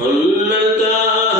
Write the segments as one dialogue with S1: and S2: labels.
S1: Allah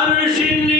S1: Barış'ın